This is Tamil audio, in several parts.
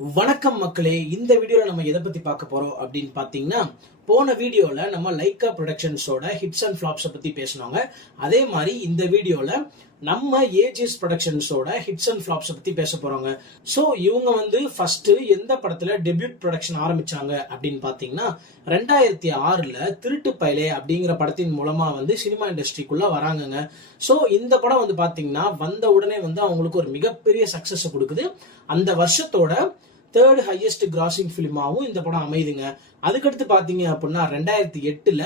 வணக்கம் மக்களே. இந்த வீடியோல நம்ம எதை பத்தி பார்க்க போறோம் அப்படின்னு பாத்தீங்கன்னா, போன வீடியோல நம்ம லைக்கா ப்ரொடக்ஷன்ஸோட ஹிட்ஸ் அண்ட் ஃபிளாப்ஸ் பத்தி பேசணுங்க. அதே மாதிரி இந்த வீடியோல நம்ம ஏஜிஎஸ் ப்ரொடக்ஷன்ஸோட ஹிட்ஸ் அண்ட் ஃபிளாப்ஸ் பத்தி பேச போறோங்க. சோ இவங்க ஃபர்ஸ்ட் எந்த படத்துல டெபியூட் ப்ரொடக்ஷன் ஆரம்பிச்சாங்க அப்படின்னு பாத்தீங்கன்னா 2006ல திருட்டு பயலே அப்படிங்கிற படத்தின் மூலமா சினிமா இண்டஸ்ட்ரிக்குள்ள வராங்கங்க. சோ இந்த படம் பாத்தீங்கன்னா வந்த உடனே அவங்களுக்கு ஒரு மிகப்பெரிய சக்சஸ் கொடுக்குது. அந்த வருஷத்தோட தேர்ட் ஹையஸ்ட் கிராசிங் பிலிமாவும் இந்த படம் அமைதுங்க. அதுக்கடுத்து பாத்தீங்க அப்படின்னா 2008ல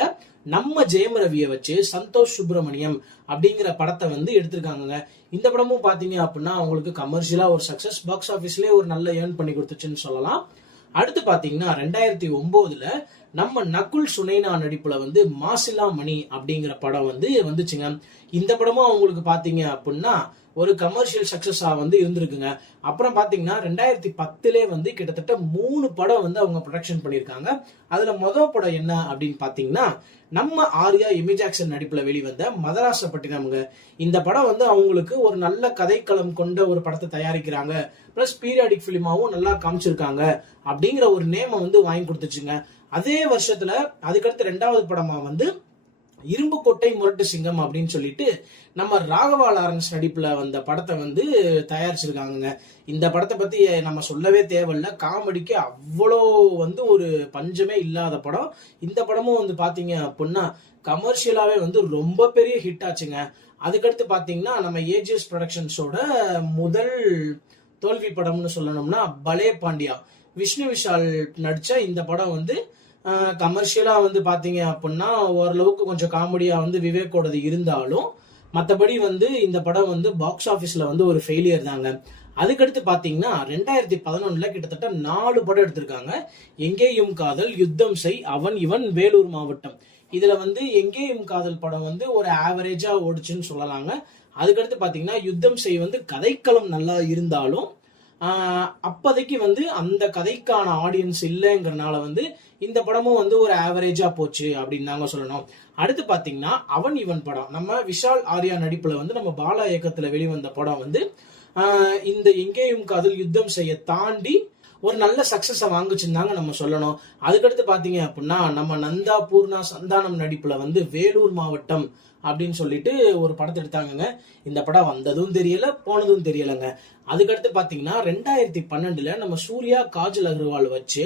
நம்ம ஜெயம் ரவியை வச்சு சந்தோஷ் சுப்பிரமணியம் அப்படிங்கிற படத்தை எடுத்திருக்காங்க. இந்த படமும் பாத்தீங்க அப்படின்னா அவங்களுக்கு கமர்ஷியலா ஒரு சக்சஸ், பாக்ஸ் ஆபீஸ்லயே ஒரு நல்ல ஏர்ன் பண்ணி கொடுத்துச்சுன்னு சொல்லலாம். அடுத்து பாத்தீங்கன்னா 2009ல நம்ம நகுல் சுனைனா நடிப்புல மாசிலா மணி அப்படிங்கிற படம் வந்துச்சுங்க. இந்த படமும் அவங்களுக்கு பாத்தீங்க அப்படின்னா ஒரு கமர்ஷியல் சக்சஸா இருந்திருக்குங்க. அப்புறம் பாத்தீங்கன்னா 2010லே கிட்டத்தட்ட 3 படம் அவங்க ப்ரொடக்ஷன் பண்ணிருக்காங்க. அதுல முதல் படம் என்ன அப்படின்னு பாத்தீங்கன்னா நம்ம ஆர்யா எமி ஜாக்சன் நடிப்புல வெளிவந்த மதராசப்பட்டினம்ங்க. இந்த படம் அவங்களுக்கு ஒரு நல்ல கதைக்களம் கொண்ட ஒரு படத்தை தயாரிக்கிறாங்க, பிளஸ் பீரியாடிக் பிலிமாவும் நல்லா காமிச்சிருக்காங்க அப்படிங்கிற ஒரு நேம வாங்கி கொடுத்துச்சுங்க. அதே வருஷத்துல அதுக்கடுத்து 2வது படமா இரும்புக்கோட்டை முரட்டு சிங்கம் அப்படின்னு சொல்லிட்டு நம்ம ராகவா லாரன்ஸ் நடிப்புல வந்த படத்தை தயாரிச்சிருக்காங்க. இந்த படத்தை பத்தி நம்ம சொல்லவே தேவையில்ல. காமெடிக்கு அவ்வளோ ஒரு பஞ்சமே இல்லாத படம். இந்த படமும் பாத்தீங்க அப்படின்னா கமர்ஷியலாவே ரொம்ப பெரிய ஹிட் ஆச்சுங்க. அதுக்கடுத்து பாத்தீங்கன்னா நம்ம ஏஜிஎஸ் ப்ரொடக்ஷன்ஸோட முதல் தோல்வி படம்னு சொல்லணும்னா பலே பாண்டியா, விஷ்ணு விஷால் நடிச்ச இந்த படம் கமர்ஷியலா பாத்தீங்க அப்படின்னா ஓரளவுக்கு கொஞ்சம் காமெடியா விவேக்கோடது இருந்தாலும் மற்றபடி இந்த படம் பாக்ஸ் ஆபீஸ்ல ஒரு ஃபெயிலியர் தாங்க. அதுக்கடுத்து பாத்தீங்கன்னா 2011ல கிட்டத்தட்ட 4 படம் எடுத்திருக்காங்க. எங்கேயும் காதல், யுத்தம் செய், அவன் இவன், வேலூர் மாவட்டம். இதுல எங்கேயும் காதல் படம் ஒரு ஆவரேஜா ஓடிச்சுன்னு சொல்லலாங்க. அதுக்கடுத்து பாத்தீங்கன்னா யுத்தம் செய் கதைக்களம் நல்லா இருந்தாலும் அப்போதைக்கு அந்த கதைக்கான ஆடியன்ஸ் இல்லைங்கிறனால இந்த படமும் ஒரு ஆவரேஜா போச்சு அப்படின்னு தாங்க சொல்லணும். அடுத்து பாத்தீங்கன்னா அவன் இவன் படம் நம்ம விஷால் ஆர்யா நடிப்புல நம்ம பாலா இயக்கத்துல வெளிவந்த படம் இந்த எங்கேயும் காதல் யுத்தம் செய்ய தாண்டி ஒரு நல்ல சக்சஸ வாங்குச்சுன்னு நம்ம சொல்லணும். அதுக்கடுத்து பாத்தீங்க அப்படின்னா நம்ம நந்தா பூர்ணா சந்தானம் நடிப்புல வேலூர் மாவட்டம் அப்படின்னு சொல்லிட்டு ஒரு படத்தை எடுத்தாங்க. இந்த படம் வந்ததும் தெரியல, போனதும் தெரியலங்க. அதுக்கடுத்து பாத்தீங்கன்னா 2012ல நம்ம சூர்யா காஜல் அகர்வால் வச்சு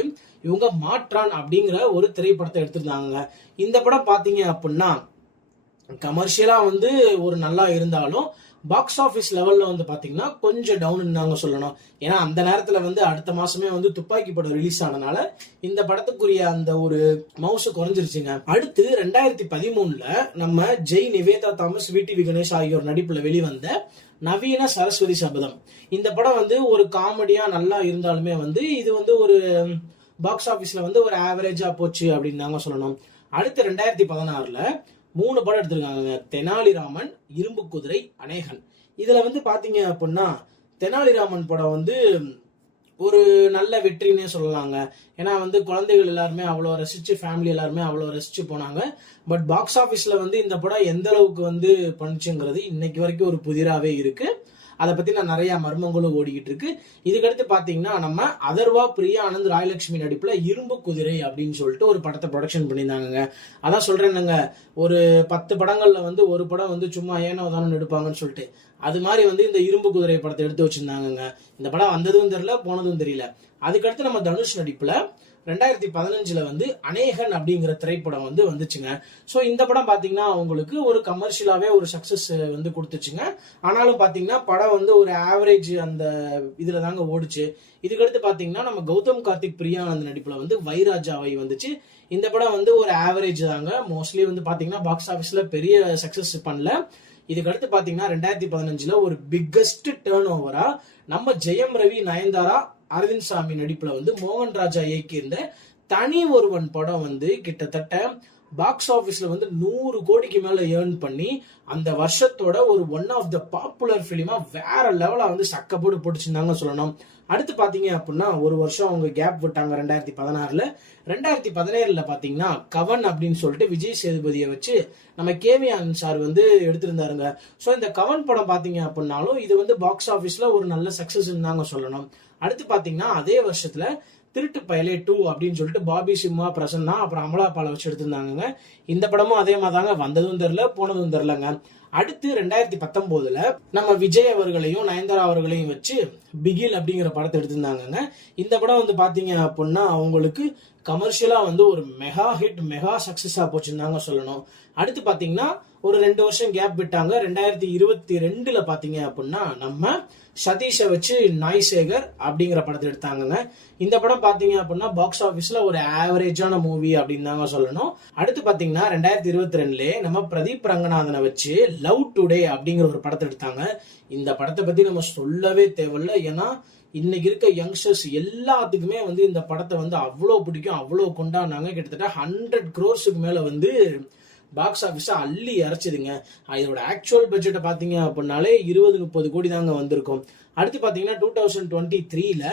இவங்க மாற்றான் அப்படிங்கிற ஒரு திரைப்படத்தை எடுத்திருந்தாங்க. இந்த படம் பாத்தீங்க அப்படின்னா கமர்ஷியலா ஒரு நல்லா இருந்தாலும் பாக்ஸ் ஆபீஸ் லெவல்ல பாத்தீங்கன்னா கொஞ்சம் டவுன் தாங்க சொல்லணும். ஏன்னா அந்த நேரத்துல அடுத்த மாசமே துப்பாக்கி படம் ரிலீஸ் ஆனனால இந்த படத்துக்குரிய அந்த ஒரு மவுசு குறைஞ்சிருச்சுங்க. அடுத்து 2013ல நம்ம ஜெய், நிவேதா தாமஸ், விடிவி கணேஷ் ஆகியோர் நடிப்புல வெளிவந்த நவீன சரஸ்வதி சபதம். இந்த படம் ஒரு காமெடியா நல்லா இருந்தாலுமே இது ஒரு பாக்ஸ் ஆபீஸ்ல ஒரு ஆவரேஜா போச்சு அப்படின்னு தாங்க சொல்லணும். அடுத்து 2016ல 3 படம் எடுத்திருக்காங்க. தெனாலிராமன், இரும்பு குதிரை, அநேகன். இதுல பாத்தீங்க அப்படின்னா தெனாலிராமன் படம் ஒரு நல்ல வெற்றினே சொல்லலாங்க. ஏன்னா குழந்தைகள் எல்லாருமே அவ்வளோ ரசிச்சு, ஃபேமிலி எல்லாருமே அவ்வளோ ரசிச்சு போனாங்க. பட் பாக்ஸ் ஆபீஸ்ல இந்த படம் எந்த அளவுக்கு பண்ணுச்சுங்கிறது இன்னைக்கு வரைக்கும் ஒரு புதிராவே இருக்கு. அதை பத்தி நான் நிறைய மர்மங்களும் ஓடிக்கிட்டு இருக்கு. இதுக்கடுத்து பாத்தீங்கன்னா நம்ம அதர்வா, பிரியா ஆனந்த், ராயலட்சுமி நடிப்புல இரும்பு குதிரை அப்படின்னு சொல்லிட்டு ஒரு படத்தை ப்ரொடக்ஷன் பண்ணியிருந்தாங்க. அதான் சொல்றேன், ஒரு 10 படங்கள்ல ஒரு படம் சும்மா ஏனோ தானு எடுப்பாங்கன்னு சொல்லிட்டு அது மாதிரி இந்த இரும்பு குதிரை படத்தை எடுத்து வச்சிருந்தாங்க. இந்த படம் வந்ததும் தெரியல, போனதும் தெரியல. அதுக்கடுத்து நம்ம தனுஷ் நடிப்புல 2015ல அநேகன் அப்படிங்கிற திரைப்படம் வந்துச்சுங்க. சோ இந்த படம் பாத்தீங்கன்னா அவங்களுக்கு ஒரு கமர்ஷியலாவே ஒரு சக்சஸ் கொடுத்துச்சுங்க. ஆனாலும் பாத்தீங்கன்னா படம் ஒரு ஆவரேஜ் அந்த இதுல தாங்க ஓடிச்சு. இதுக்கடுத்து பாத்தீங்கன்னா நம்ம கௌதம் கார்த்திக், பிரியானந்த் நடிப்புல வைராஜாவை வந்துச்சு. இந்த படம் ஒரு ஆவரேஜ் தாங்க. மோஸ்ட்லி பாத்தீங்கன்னா பாக்ஸ் ஆபீஸ்ல பெரிய சக்சஸ் பண்ணல. இதுக்கடுத்து பாத்தீங்கன்னா 2015ல ஒரு பிக்கஸ்ட் டேர்ன் ஓவரா நம்ம ஜெயம் ரவி, நயன்தாரா, அரவிந்த் சாமி நடிப்புல மோகன் ராஜா இயக்கியிருந்த தனி ஒருவன் படம் கிட்டத்தட்ட பாக்ஸ் ஆபீஸ்ல 100 கோடிக்கு மேல ஏர்ன் பண்ணி அந்த வருஷத்தோட ஒரு ஒன் ஆஃப் த பாப்புலர் பிலிமா வேற லெவலா சக்கப்போடு போட்டுச்சுன்னு சொல்லணும். அடுத்து பாத்தீங்க அப்படின்னா ஒரு வருஷம் அவங்க கேப் விட்டாங்க 2016ல. 2017ல பாத்தீங்கன்னா கவன் அப்படின்னு சொல்லிட்டு விஜய் சேதுபதியை வச்சு நம்ம கேவி ஆனந்த் சார் எடுத்திருந்தாருங்க. சோ இந்த கவன் படம் பாத்தீங்க அப்படின்னாலும் இது பாக்ஸ் ஆபீஸ்ல ஒரு நல்ல சக்சஸ் தாங்க சொல்லணும். அடுத்து பாத்தீங்கன்னா அதே வருஷத்துல திருட்டு பயலே 2 அப்படின்னு சொல்லிட்டு பாபி சிம்மா, பிரசன்னா அப்புறம் அமலா பாலை வச்சு எடுத்திருந்தாங்க. இந்த படமும் அதே மாதிரி தாங்க, வந்ததும் தெரியல போனதும் தெரியலங்க. அடுத்து 2019 நம்ம விஜய் அவர்களையும் நயன்தாரா அவர்களையும் வச்சு பிகில் அப்படிங்கிற படத்தை எடுத்திருந்தாங்க. இந்த படம் வந்து பாத்தீங்க அப்படின்னா அவங்களுக்கு கமர்ஷியலா வந்து ஒரு மெகா ஹிட், மெகா சக்சஸா போச்சுன்னு தாங்க சொல்லணும். அடுத்து பாத்தீங்கன்னா ஒரு 2 வருஷம் கேப் விட்டாங்க. 2022 பாத்தீங்க அப்படின்னா நம்ம சதீஷை வச்சு நாய்சேகர் அப்படிங்கிற படத்தை எடுத்தாங்க. இந்த படம் பாத்தீங்க அப்படின்னா பாக்ஸ் ஆபீஸ்ல ஒரு ஆவரேஜான மூவி அப்படின்னு தாங்க சொல்லணும். அடுத்து பாத்தீங்கன்னா 2022 நம்ம பிரதீப் ரங்கநாதனை வச்சு லவ் டுடே அப்படிங்கிற ஒரு படத்தை எடுத்தாங்க. இந்த படத்தை பத்தி நம்ம சொல்லவே தேவையில்ல. ஏன்னா இன்னைக்கு இருக்க யங்ஸ்டர்ஸ் எல்லாத்துக்குமே வந்து இந்த படத்தை வந்து அவ்வளோ பிடிக்கும், அவ்வளோ கொண்டாடினாங்க. கிட்டத்தட்ட 100 crores மேல வந்து பாக்ஸ் ஆஃபீஸா அள்ளி இறைச்சிதுங்க. இதோட ஆக்சுவல் பட்ஜெட்டை பார்த்தீங்க அப்படின்னாலே 20-30 கோடி தாங்க வந்திருக்கும். அடுத்து பார்த்தீங்கன்னா 2023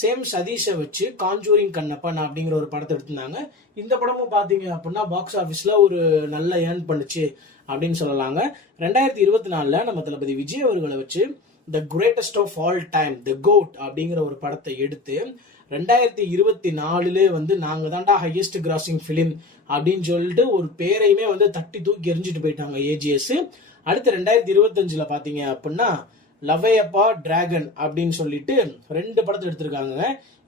சேம் சதீஷை வச்சு காஞ்சூரிங் கண்ணப்பன் அப்படிங்கிற ஒரு படத்தை எடுத்திருந்தாங்க. இந்த படமும் பார்த்தீங்க அப்படின்னா பாக்ஸ் ஆஃபீஸில் ஒரு நல்ல ஏர்ன் பண்ணுச்சு அப்படின்னு சொல்லலாங்க. 2024 நம்ம தளபதி விஜய் அவர்களை வச்சு the greatest of all time, the GOAT அப்படிங்கிற ஒரு படத்தை எடுத்து 2024 வந்து நாங்க தாண்டா ஹையஸ்ட் கிராசிங் பிலிம் அப்படின்னு சொல்லிட்டு ஒரு பேரையுமே வந்து தட்டி தூக்கி எரிஞ்சிட்டு போயிட்டாங்க ஏஜிஎஸ். அடுத்து 2025 பாத்தீங்க அப்படின்னா லவையப்பா டிராகன் அப்படின்னு சொல்லிட்டு 2 படத்தை எடுத்திருக்காங்க.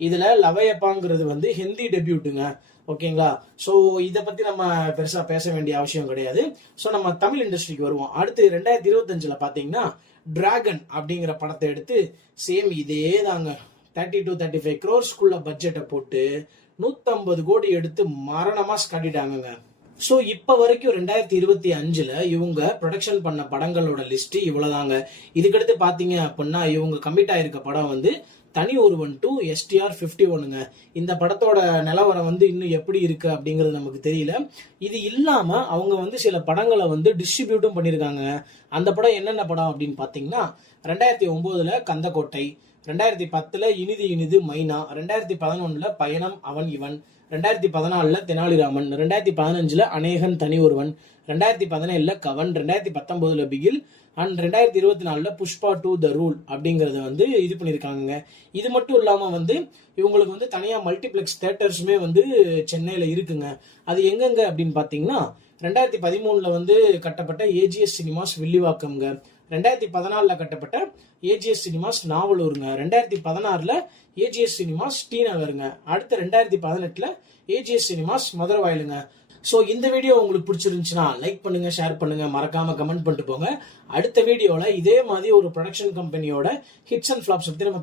இதுல லவையப்பாங்கிறது வந்து ஹிந்தி டெபியூட்டுங்க, ஓகேங்களா. ஸோ இதை பத்தி நம்ம பெருசா பேச வேண்டிய அவசியம் கிடையாது. ஸோ நம்ம தமிழ் இண்டஸ்ட்ரிக்கு வருவோம். அடுத்து 2025 பாத்தீங்கன்னா டிராகன் அப்படிங்கிற படத்தை எடுத்து சேம் இதே தாங்க 30-35 crores பட்ஜெட்டை போட்டு 150 கோடி எடுத்து மரணமா காட்டிட்டாங்க. ஸோ இப்ப வரைக்கும் 2025 இவங்க ப்ரொடக்ஷன் பண்ண படங்களோட லிஸ்ட் இவ்வளவுதாங்க. இதுக்கடுத்து பாத்தீங்க அப்படின்னா இவங்க கமிட் ஆயிருக்க படம் வந்து தனி ஒருவன் 2 STR 51ங்க. இந்த படத்தோட நிலவரம் வந்து இன்னும் எப்படி இருக்கு அப்படிங்கிறது நமக்கு தெரியல. இது இல்லாம அவங்க வந்து சில படங்களை வந்து டிஸ்ட்ரிபியூட்டும் பண்ணிருக்காங்க. அந்த படம் என்னென்ன படம் அப்படின்னு பாத்தீங்கன்னா 2009 கந்தக்கோட்டை, 2010 இனிது இனிது மைனா, 2011 பயணம் அவன் இவன், 2014 தெனாலிராமன், 2015 அநேகன் தனி ஒருவன், 2017 கவன், 2019 Bigil and 2024 Pushpa 2 the rule அப்படிங்கறத வந்து இது பண்ணிருக்காங்க. இது மட்டும் இல்லாம வந்து இவங்களுக்கு வந்து தனியா மல்டிபிளெக்ஸ் தியேட்டர்ஸுமே வந்து சென்னையில இருக்குங்க. அது எங்கெங்க அப்படின்னு பாத்தீங்கன்னா 2013 வந்து கட்டப்பட்ட ஏஜிஎஸ் சினிமாஸ் வில்லிவாக்கம்ங்க, 2014 கட்டப்பட்ட ஏஜிஎஸ் சினிமாஸ் நாவலூருங்க, 2016 ஏஜிஎஸ் சினிமாஸ் டி நகருங்க, அடுத்து 2018 ஏஜிஎஸ் சினிமாஸ் மதுரவாயிலுங்க. ஸோ இந்த வீடியோ உங்களுக்கு பிடிச்சிருந்துச்சுன்னா லைக் பண்ணுங்க, ஷேர் பண்ணுங்க, மறக்காம கமெண்ட் பண்ணிட்டு போங்க. அடுத்த வீடியோல இதே மாதிரி ஒரு ப்ரொடக்ஷன் கம்பெனியோட ஹிட்ஸ் அண்ட் ஃபிளாப்ஸ் பத்தி நம்ம